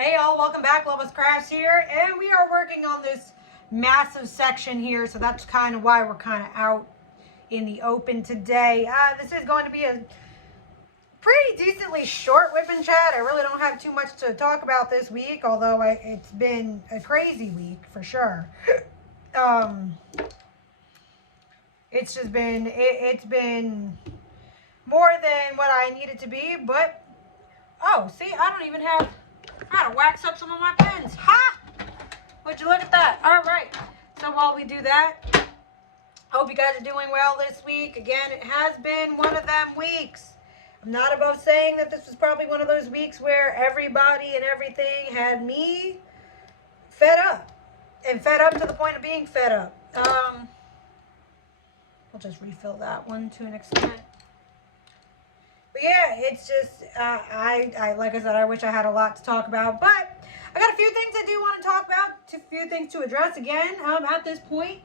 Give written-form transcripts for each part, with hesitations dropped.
Hey y'all, welcome back. Lova's Crafts here, and we are working on this massive section here, so that's kind of why we're kind of out in the open today. This is going to be a pretty decently short whip and chat. I really don't have too much to talk about this week, although it's been a crazy week for sure. It's just been, it's been more than what I needed to be, but, oh, see, I don't even have... I gotta wax up some of my pens. Ha! Would you look at that? All right. So while we do that, hope you guys are doing well this week. Again, it has been one of them weeks. I'm not above saying that this was probably one of those weeks where everybody and everything had me fed up. And fed up to the point of being fed up. I'll just refill that one to an extent. But yeah, it's just, I like I said, I wish I had a lot to talk about, but I got a few things I do want to talk about, a few things to address. Again, at this point,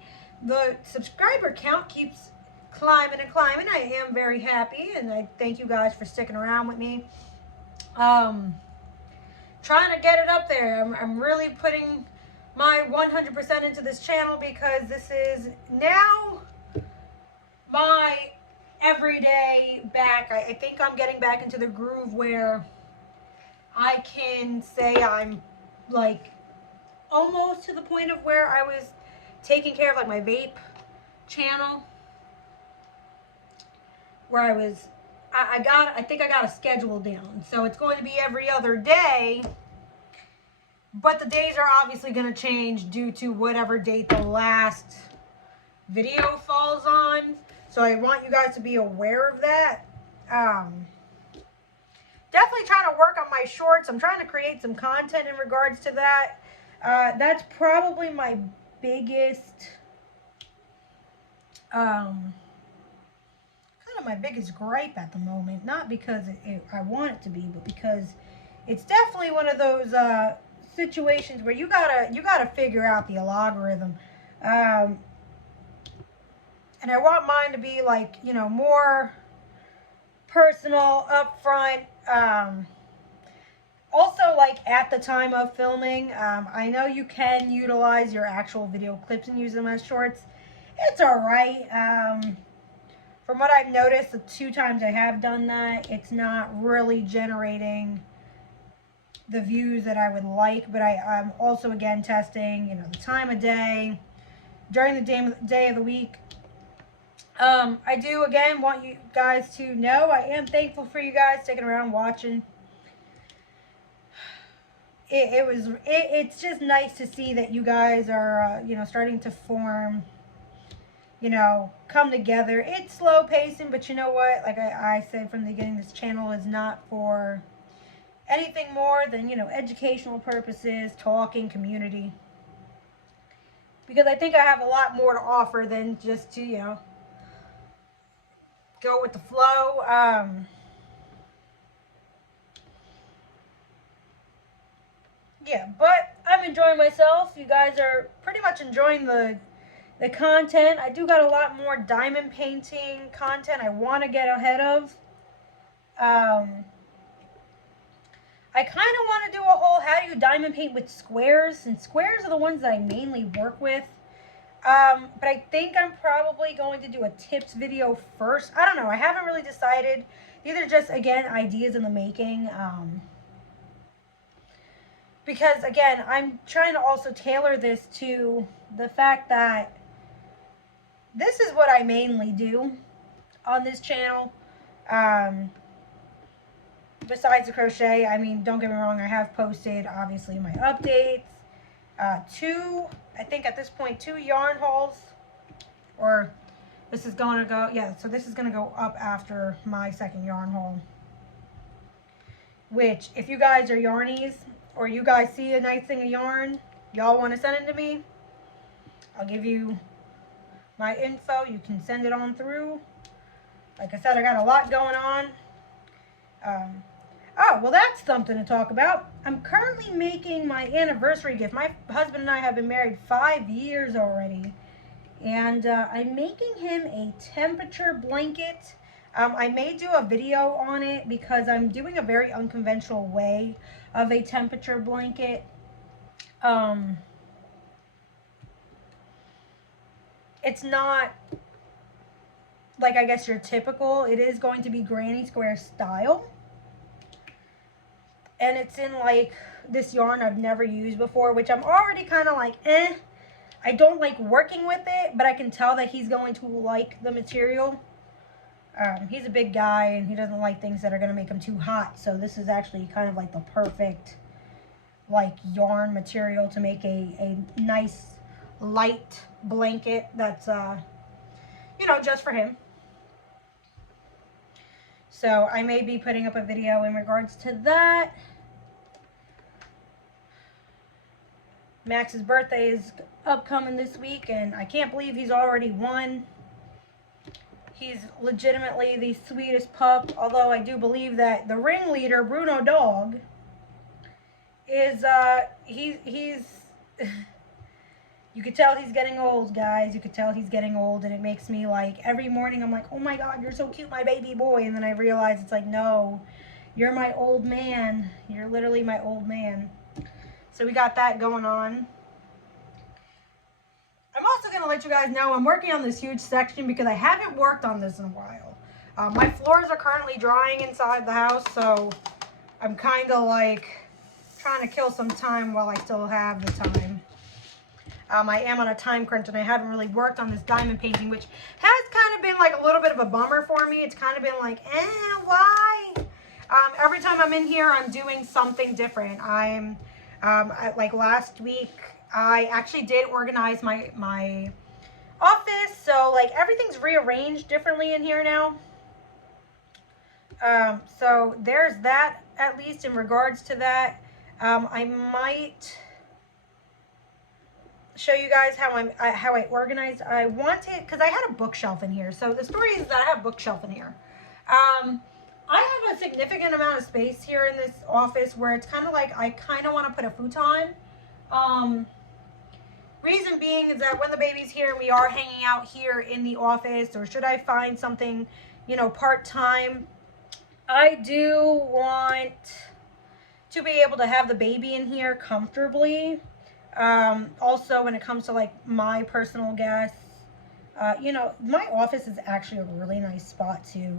the subscriber count keeps climbing and climbing. I am very happy, and I thank you guys for sticking around with me. Trying to get it up there. I'm really putting my 100% into this channel because this is now my everyday back. I think I'm getting back into the groove where I can say I'm like almost to the point of where I was taking care of like my vape channel, where I think I got a schedule down. So it's going to be every other day, but the days are obviously going to change due to whatever date the last video falls on. So I want you guys to be aware of that. Definitely trying to work on my shorts. I'm trying to create some content in regards to that. That's probably my biggest, kind of my biggest gripe at the moment. Not because I want it to be, but because it's definitely one of those situations where you gotta figure out the algorithm. And I want mine to be like, you know, more personal, upfront. Also, like at the time of filming, I know you can utilize your actual video clips and use them as shorts. It's all right. From what I've noticed, the 2 times I have done that, it's not really generating the views that I would like. But I'm also, again, testing, you know, the time of day, during the day of the week. I do, again, want you guys to know I am thankful for you guys sticking around watching. It's just nice to see that you guys are, you know, starting to form, you know, come together. It's slow pacing, but you know what? Like I said from the beginning, this channel is not for anything more than, you know, educational purposes, talking, community. Because I think I have a lot more to offer than just to, you know, go with the flow. Yeah, but I'm enjoying myself. You guys are pretty much enjoying the content. I do got a lot more diamond painting content I want to get ahead of. I kind of want to do a whole how do you diamond paint with squares, and squares are the ones that I mainly work with. But I think I'm probably going to do a tips video first. I don't know. I haven't really decided. These are just, again, ideas in the making. Because, again, I'm trying to also tailor this to the fact that this is what I mainly do on this channel. Besides the crochet, I mean, don't get me wrong, I have posted, obviously, my updates. I think at this point, 2 yarn hauls, or this is going to go, yeah, so this is going to go up after my second yarn haul, which, if you guys are yarnies, or you guys see a nice thing of yarn, y'all want to send it to me, I'll give you my info, you can send it on through. Like I said, I got a lot going on. Oh, well, that's something to talk about. I'm currently making my anniversary gift. My husband and I have been married 5 years already. And I'm making him a temperature blanket. I may do a video on it because I'm doing a very unconventional way of a temperature blanket. It's not like, I guess, your typical. It is going to be granny square style. And it's in like this yarn I've never used before, which I'm already kind of like, I don't like working with it, but I can tell that he's going to like the material. He's a big guy and he doesn't like things that are going to make him too hot. So this is actually kind of like the perfect like yarn material to make a nice light blanket that's, you know, just for him. So I may be putting up a video in regards to that. Max's birthday is upcoming this week, and I can't believe he's already 1. He's legitimately the sweetest pup, although I do believe that the ringleader, Bruno Dog, is, he's you could tell he's getting old, guys. You could tell he's getting old, and it makes me, like, every morning I'm like, oh my God, you're so cute, my baby boy, and then I realize it's like, no, you're my old man. You're literally my old man. So we got that going on. I'm also going to let you guys know I'm working on this huge section because I haven't worked on this in a while. My floors are currently drying inside the house, so I'm kind of like trying to kill some time while I still have the time. I am on a time crunch and I haven't really worked on this diamond painting, which has kind of been like a little bit of a bummer for me. It's kind of been like, why? Every time I'm in here, I'm doing something different. Like last week, I actually did organize my office, so like everything's rearranged differently in here now. So there's that, at least in regards to that. I might show you guys how I organized. I wanted, because I had a bookshelf in here. So the story is that I have a bookshelf in here. I have a significant amount of space here in this office where it's kind of like I kind of want to put a futon. Reason being is that when the baby's here and we are hanging out here in the office, or should I find something, you know, part-time, I do want to be able to have the baby in here comfortably. Also, when it comes to like my personal guests, you know, my office is actually a really nice spot to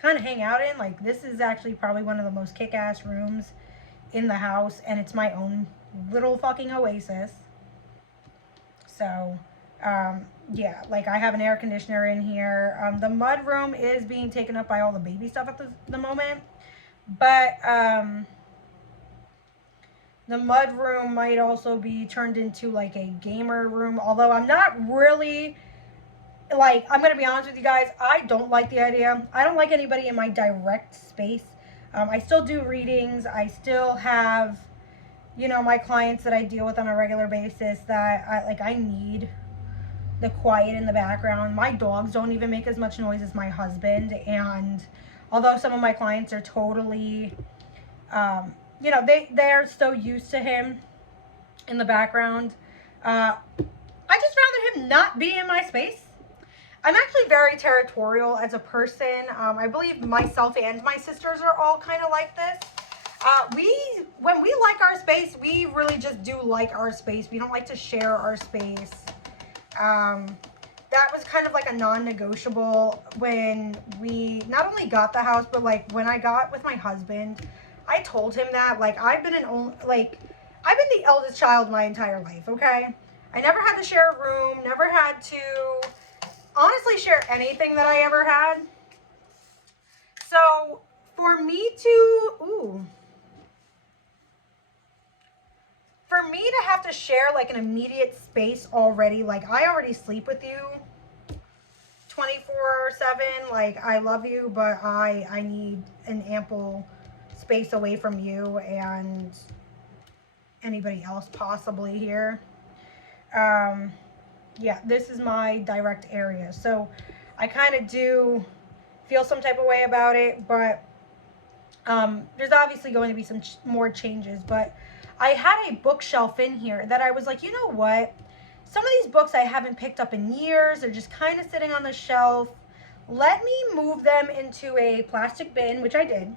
kind of hang out in. Like, this is actually probably one of the most kick-ass rooms in the house, and it's my own little fucking oasis. So yeah, like I have an air conditioner in here. The mud room is being taken up by all the baby stuff at the moment, but the mud room might also be turned into like a gamer room, although I'm not really, like, I'm going to be honest with you guys, I don't like the idea. I don't like anybody in my direct space. I still do readings. I still have, you know, my clients that I deal with on a regular basis that I need the quiet in the background. My dogs don't even make as much noise as my husband. And although some of my clients are totally, you know, they're so used to him in the background. I just rather him not be in my space. I'm actually very territorial as a person. I believe myself and my sisters are all kind of like this. When we like our space, we really just do like our space. We don't like to share our space. That was kind of like a non-negotiable when we not only got the house, but like when I got with my husband, I told him that, like, I've been the eldest child my entire life, okay? I never had to share a room, never had to honestly share anything that I ever had. So for me to have to share like an immediate space already, like I already sleep with you 24/7, like I love you, but I need an ample space away from you and anybody else possibly here. Yeah, this is my direct area, so I kind of do feel some type of way about it, but there's obviously going to be some more changes. But I had a bookshelf in here that I was like, you know what, some of these books I haven't picked up in years. They're just kind of sitting on the shelf. Let me move them into a plastic bin, which I did.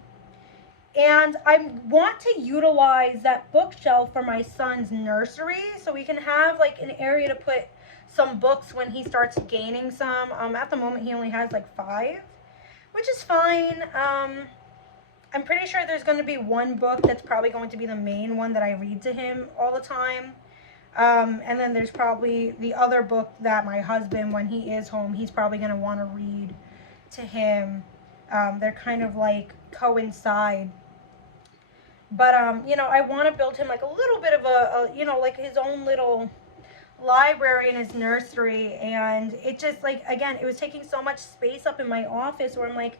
And I want to utilize that bookshelf for my son's nursery so we can have like an area to put some books when he starts gaining some. At the moment he only has like 5, which is fine. I'm pretty sure there's going to be one book that's probably going to be the main one that I read to him all the time. And then there's probably the other book that my husband, when he is home, he's probably going to want to read to him. They're kind of like coincide. But, you know, I want to build him like a little bit of a, you know, like his own little library in his nursery. And it just, like, again, it was taking so much space up in my office where I'm like,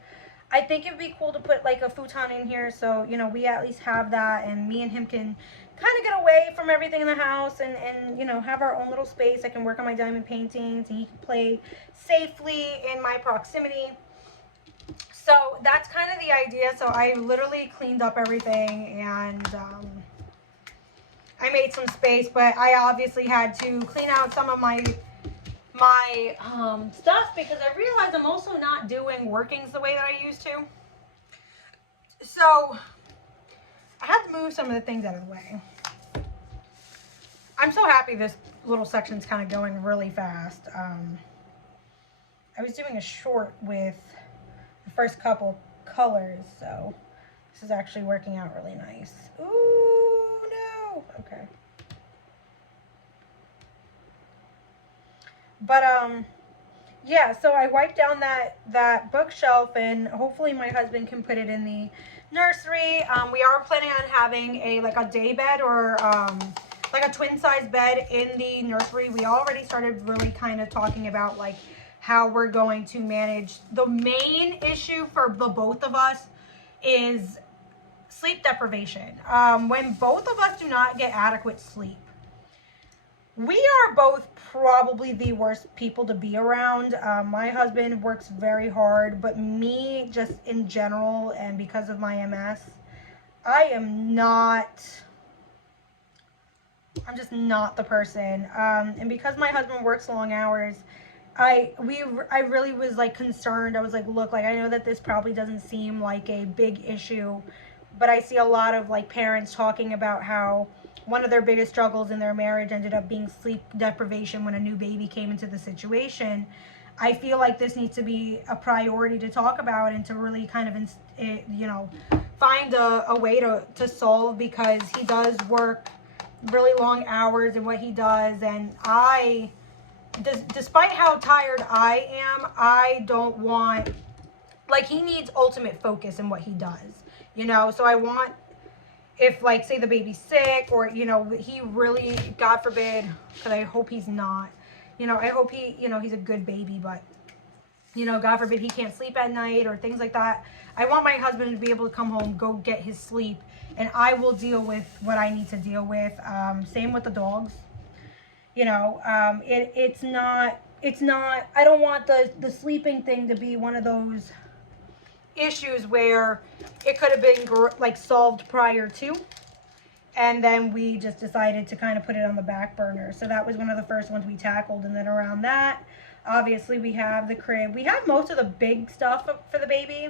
I think it'd be cool to put like a futon in here so, you know, we at least have that and me and him can kind of get away from everything in the house and, you know, have our own little space. I can work on my diamond paintings and he can play safely in my proximity. So that's kind of the idea. So I literally cleaned up everything and I made some space, but I obviously had to clean out some of my stuff because I realized I'm also not doing workings the way that I used to. So I had to move some of the things out of the way. I'm so happy this little section's kind of going really fast. I was doing a short with the first couple colors, so this is actually working out really nice. Ooh, no. Okay. But, yeah, so I wiped down that bookshelf and hopefully my husband can put it in the nursery. We are planning on having like a day bed or, like a twin size bed in the nursery. We already started really kind of talking about like how we're going to manage. The main issue for the both of us is sleep deprivation. When both of us do not get adequate sleep, we are both probably the worst people to be around. My husband works very hard, but me just in general and because of my MS, I'm just not the person. And because my husband works long hours, I really was like concerned. I was like, look, like I know that this probably doesn't seem like a big issue, but I see a lot of like parents talking about how one of their biggest struggles in their marriage ended up being sleep deprivation when a new baby came into the situation. I feel like this needs to be a priority to talk about and to really kind of, you know, find a way to solve, because he does work really long hours in what he does. And despite how tired I am, I don't want, like, he needs ultimate focus in what he does, you know? So I want, if like say the baby's sick or, you know, he really, God forbid, because I hope he's not, you know, I hope he, you know, he's a good baby, but, you know, God forbid he can't sleep at night or things like that. I want my husband to be able to come home, go get his sleep, and I will deal with what I need to deal with. Same with the dogs. You know, it's not, I don't want the sleeping thing to be one of those issues where it could have been like solved prior to, and then we just decided to kind of put it on the back burner. So that was one of the first ones we tackled. And then around that, obviously we have the crib. We have most of the big stuff for the baby,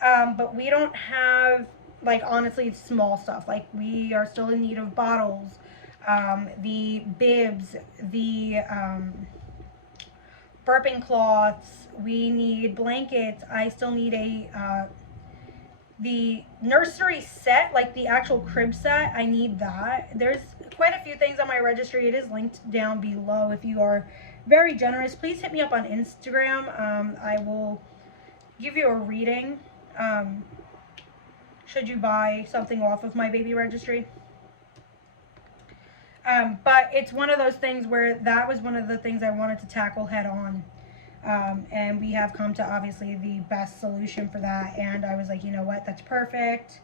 but we don't have, like, honestly, it's small stuff. Like, we are still in need of bottles, the bibs, the burping cloths. We need blankets. I still need the nursery set, like the actual crib set. I need that. There's quite a few things on my registry. It is linked down below. If you are very generous, please hit me up on Instagram. I will give you a reading should you buy something off of my baby registry. But it's one of those things where that was one of the things I wanted to tackle head on. And we have come to obviously the best solution for that. And I was like, you know what, that's perfect.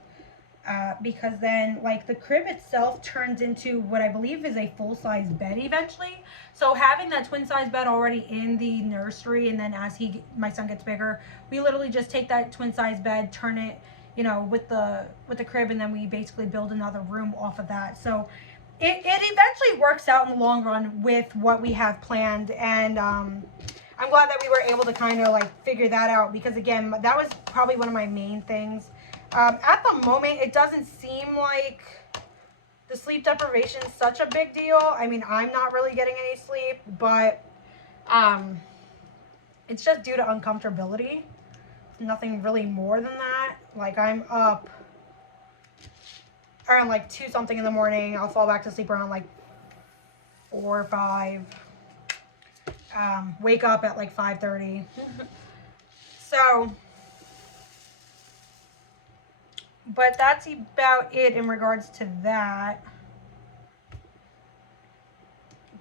Because then, like, the crib itself turns into what I believe is a full-size bed eventually. So having that twin-size bed already in the nursery, and then as my son gets bigger, we literally just take that twin-size bed, turn it, you know, with the crib, and then we basically build another room off of that. So it eventually works out in the long run with what we have planned, and I'm glad that we were able to kind of like figure that out, because again, that was probably one of my main things. At the moment, it doesn't seem like the sleep deprivation is such a big deal. I mean, I'm not really getting any sleep, but it's just due to uncomfortability. Nothing really more than that. Like, I'm up around like 2 something in the morning. I'll fall back to sleep around like 4 or 5. Wake up at like 5:30. So, but that's about it in regards to that.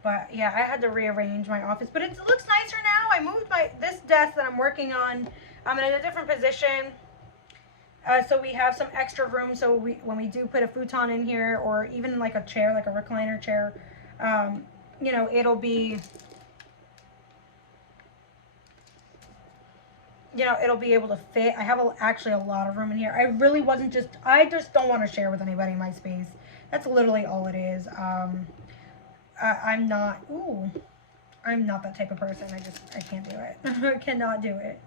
But yeah, I had to rearrange my office, but it looks nicer now. I moved this desk that I'm working on. I'm in a different position. So we have some extra room, so when we do put a futon in here, or even like a chair, like a recliner chair, you know, it'll be, you know, it'll be able to fit. I have actually a lot of room in here. I just don't want to share with anybody my space. That's literally all it is. I'm not that type of person. I can't do it. I cannot do it.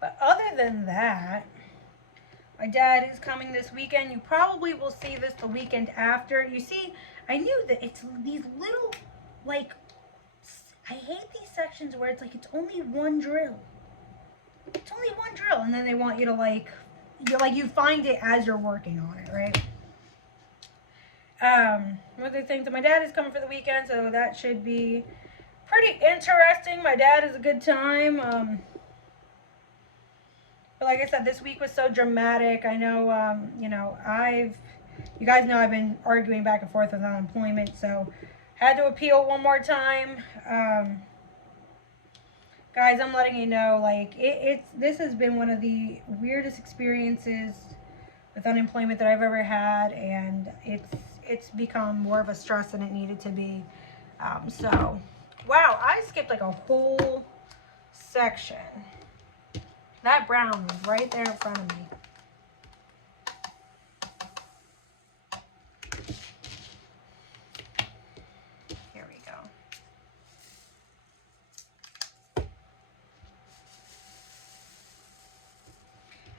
But other than that, my dad is coming this weekend. You probably will see this the weekend after. You see, I knew that it's these little, like, I hate these sections where it's like, it's only one drill. It's only one drill. And then they want you to you find it as you're working on it, right? Other things, that my dad is coming for the weekend, so that should be pretty interesting. My dad is a good time. But like I said, this week was so dramatic. I know, you know, you guys know I've been arguing back and forth with unemployment, so had to appeal one more time. Guys, I'm letting you know, like, this has been one of the weirdest experiences with unemployment that I've ever had, and it's become more of a stress than it needed to be. So, wow, I skipped like a whole section. That brown was right there in front of me. Here we go.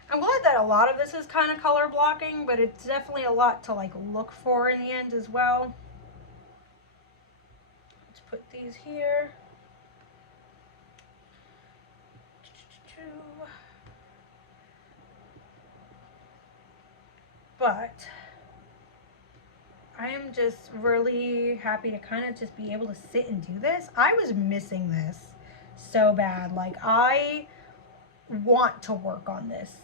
I'm glad that a lot of this is kind of color blocking, but it's definitely a lot to like look for in the end as well. Let's put these here. But I am just really happy to kind of just be able to sit and do this. I was missing this so bad. Like, I want to work on this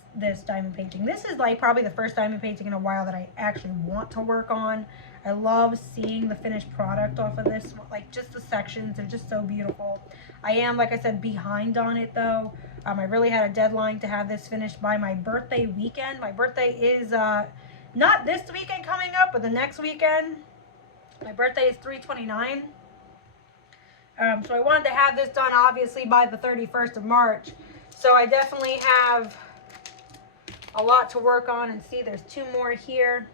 diamond painting. This is like probably the first diamond painting in a while that I actually want to work on. I love seeing the finished product off of this. Like, just the sections are just so beautiful. I am, like I said, behind on it though. I really had a deadline to have this finished by my birthday weekend. My birthday is not this weekend coming up, but the next weekend. My birthday is 3/29. So I wanted to have this done obviously by the 31st of March. So I definitely have a lot to work on, and see there's 2 more here.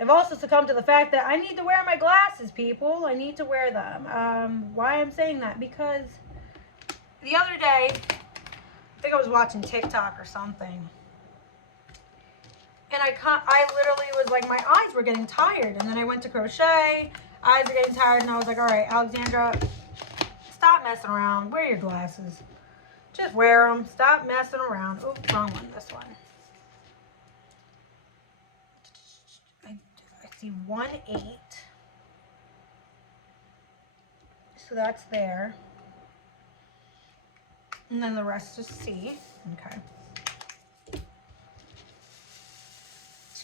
I've also succumbed to the fact that I need to wear my glasses, people. I need to wear them. Why I'm saying that? Because the other day, I think I was watching TikTok or something, and I literally was like, my eyes were getting tired, and then I went to crochet, eyes are getting tired, and I was like, all right, Alexandra, stop messing around, wear your glasses, just wear them, stop messing around. Oops, wrong one, this one. I see 1/8, so that's there, and then the rest is C. Okay.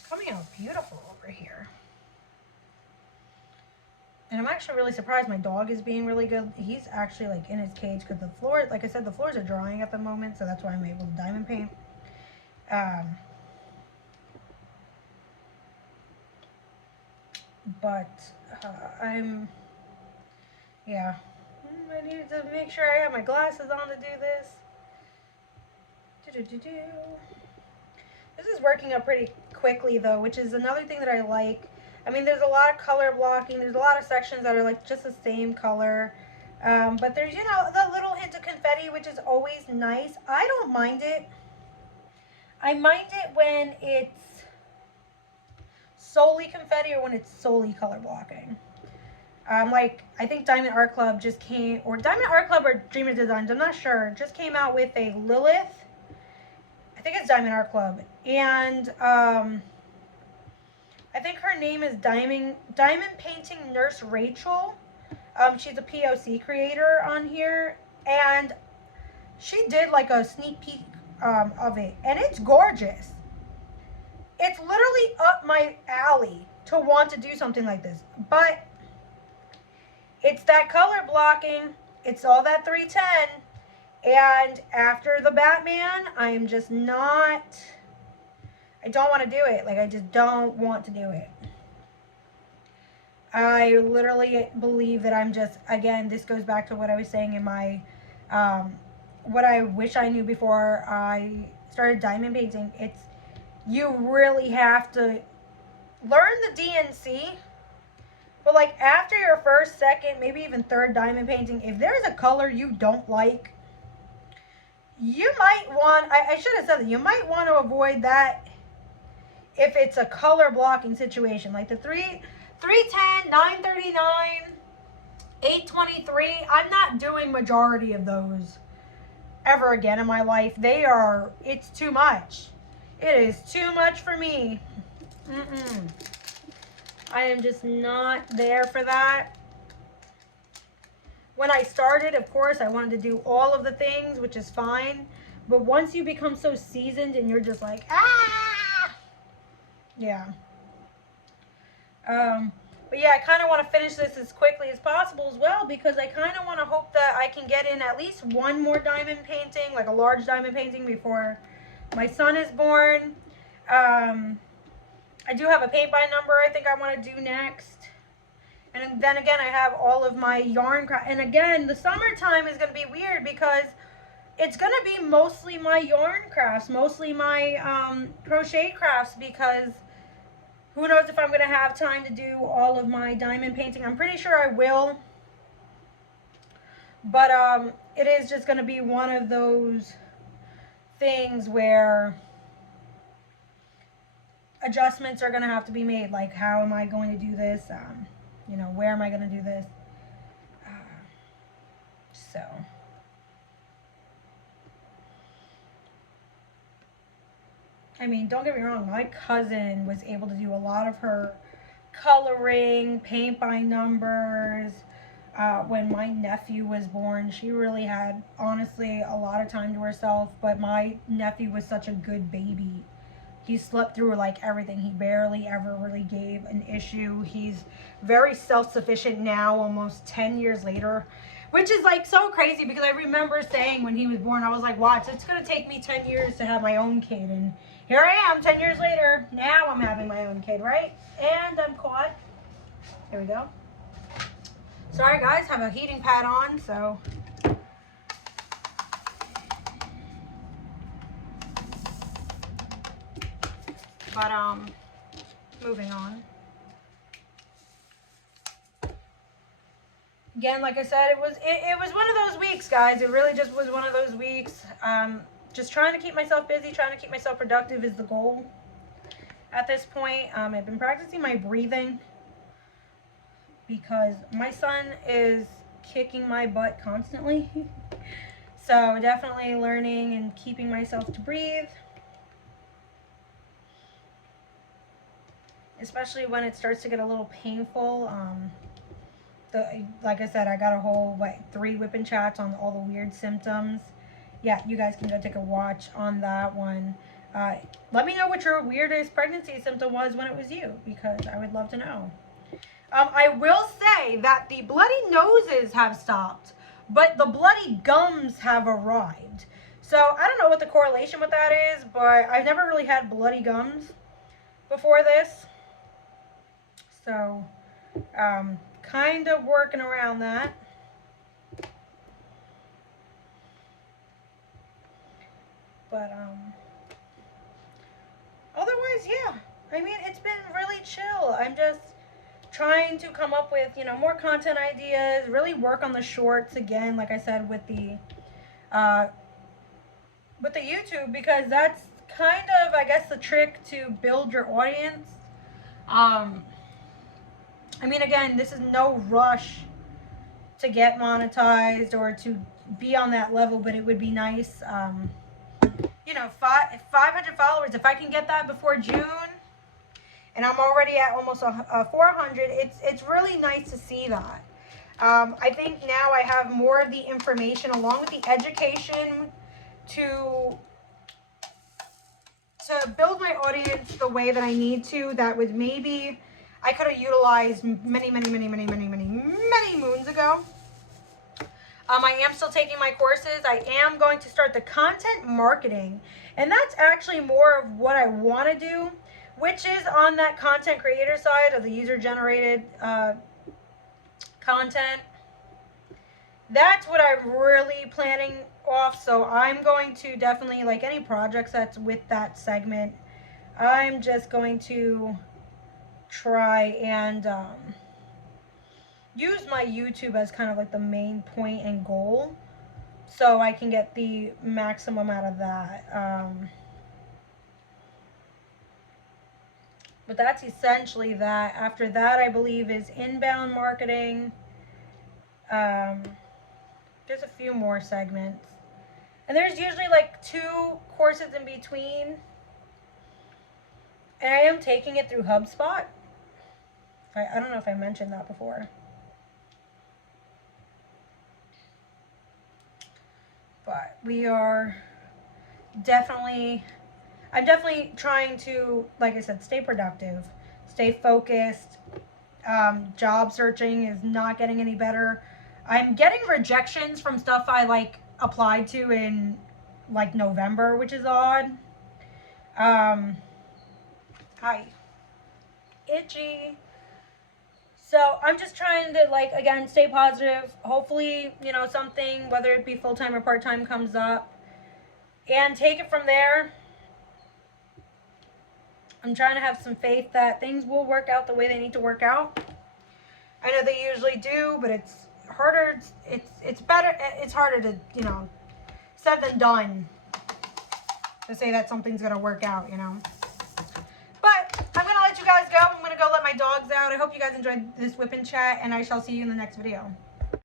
Coming out beautiful over here. And I'm actually really surprised my dog is being really good. He's actually like in his cage, because the floor, like I said, the floors are drying at the moment, so that's why I'm able to diamond paint. Yeah, I need to make sure I have my glasses on to do this. This is working up pretty quickly though, which is another thing that I like. I mean, there's a lot of color blocking. There's a lot of sections that are like just the same color. But there's, you know, the little hint of confetti, which is always nice. I don't mind it. I mind it when it's solely confetti or when it's solely color blocking. Like, I think Diamond Art Club just came, or Diamond Art Club or Dreamer Designs, I'm not sure, just came out with a Lilith. I think it's Diamond Art Club. And I think her name is Diamond Painting Nurse Rachel. She's a POC creator on here. And she did like a sneak peek of it. And it's gorgeous. It's literally up my alley to want to do something like this. But it's that color blocking. It's all that 310. And after the Batman, I'm just not, I don't want to do it. Like, I just don't want to do it. I literally believe that I'm just, again, this goes back to what I was saying in my, what I wish I knew before I started diamond painting. It's, you really have to learn the DNC. But like after your first, second, maybe even third diamond painting, if there's a color you don't like, you might want, I should have said that, you might want to avoid that if it's a color blocking situation. Like the 310, 939, 823, I'm not doing majority of those ever again in my life. They are, it's too much. It is too much for me. I am just not there for that. When I started, of course, I wanted to do all of the things, which is fine. But once you become so seasoned and you're just like, ah! Yeah. But yeah, I kind of want to finish this as quickly as possible as well, because I kind of want to hope that I can get in at least one more diamond painting, like a large diamond painting, before my son is born. I do have a paint by number I think I want to do next. And then again, I have all of my yarn craft. And again, the summertime is going to be weird because it's going to be mostly my yarn crafts, mostly my crochet crafts, because who knows if I'm going to have time to do all of my diamond painting. I'm pretty sure I will. But it is just going to be one of those things where adjustments are going to have to be made. Like, how am I going to do this? You know, where am I going to do this? So. I mean, don't get me wrong. My cousin was able to do a lot of her coloring, paint by numbers. When my nephew was born, she really had, honestly, a lot of time to herself. But my nephew was such a good baby. He slept through like everything. He barely ever really gave an issue. He's very self-sufficient now, almost 10 years later, which is like so crazy, because I remember saying when he was born, I was like, watch, it's going to take me 10 years to have my own kid. And here I am 10 years later. Now I'm having my own kid, right? And I'm caught. There we go. Sorry guys, have a heating pad on, so. But moving on. Again, like I said, it was one of those weeks, guys. It really just was one of those weeks. Just trying to keep myself busy, trying to keep myself productive is the goal at this point. I've been practicing my breathing because my son is kicking my butt constantly. So definitely learning and keeping myself to breathe. Especially when it starts to get a little painful. Like I said, I got a whole 3 WIP and chats on all the weird symptoms. Yeah, you guys can go take a watch on that one. Let me know what your weirdest pregnancy symptom was when it was you, because I would love to know. I will say that the bloody noses have stopped, but the bloody gums have arrived. So I don't know what the correlation with that is, but I've never really had bloody gums before this. So, kind of working around that. But, otherwise, yeah. I mean, it's been really chill. I'm just trying to come up with, you know, more content ideas, really work on the shorts again, like I said, with the YouTube, because that's kind of, I guess, the trick to build your audience. I mean, again, this is no rush to get monetized or to be on that level, but it would be nice, you know, 500 followers. If I can get that before June, and I'm already at almost 400, it's really nice to see that. I think now I have more of the information along with the education to build my audience the way that I need to. That was maybe I could have utilized many moons ago. I am still taking my courses. I am going to start the content marketing, and that's actually more of what I want to do, which is on that content creator side of the user-generated content. That's what I'm really planning off. So I'm going to definitely, like any projects that's with that segment, I'm just going to try and use my YouTube as kind of like the main point and goal, so I can get the maximum out of that. But that's essentially that. After that, I believe, is inbound marketing. There's a few more segments. And there's usually like 2 courses in between. And I am taking it through HubSpot. I don't know if I mentioned that before. But we are definitely, I'm definitely trying to, like I said, stay productive, stay focused. Job searching is not getting any better. I'm getting rejections from stuff I like applied to in like November, which is odd. Hi. Itchy. So I'm just trying to, like, again, stay positive. Hopefully, you know, something, whether it be full-time or part-time, comes up, and take it from there. I'm trying to have some faith that things will work out the way they need to work out. I know they usually do, but it's harder. It's better. It's harder to, you know, said than done to say that something's going to work out, you know. But I'm going to let you guys go. I'm going to go let my dogs out. I hope you guys enjoyed this whip and chat, and I shall see you in the next video.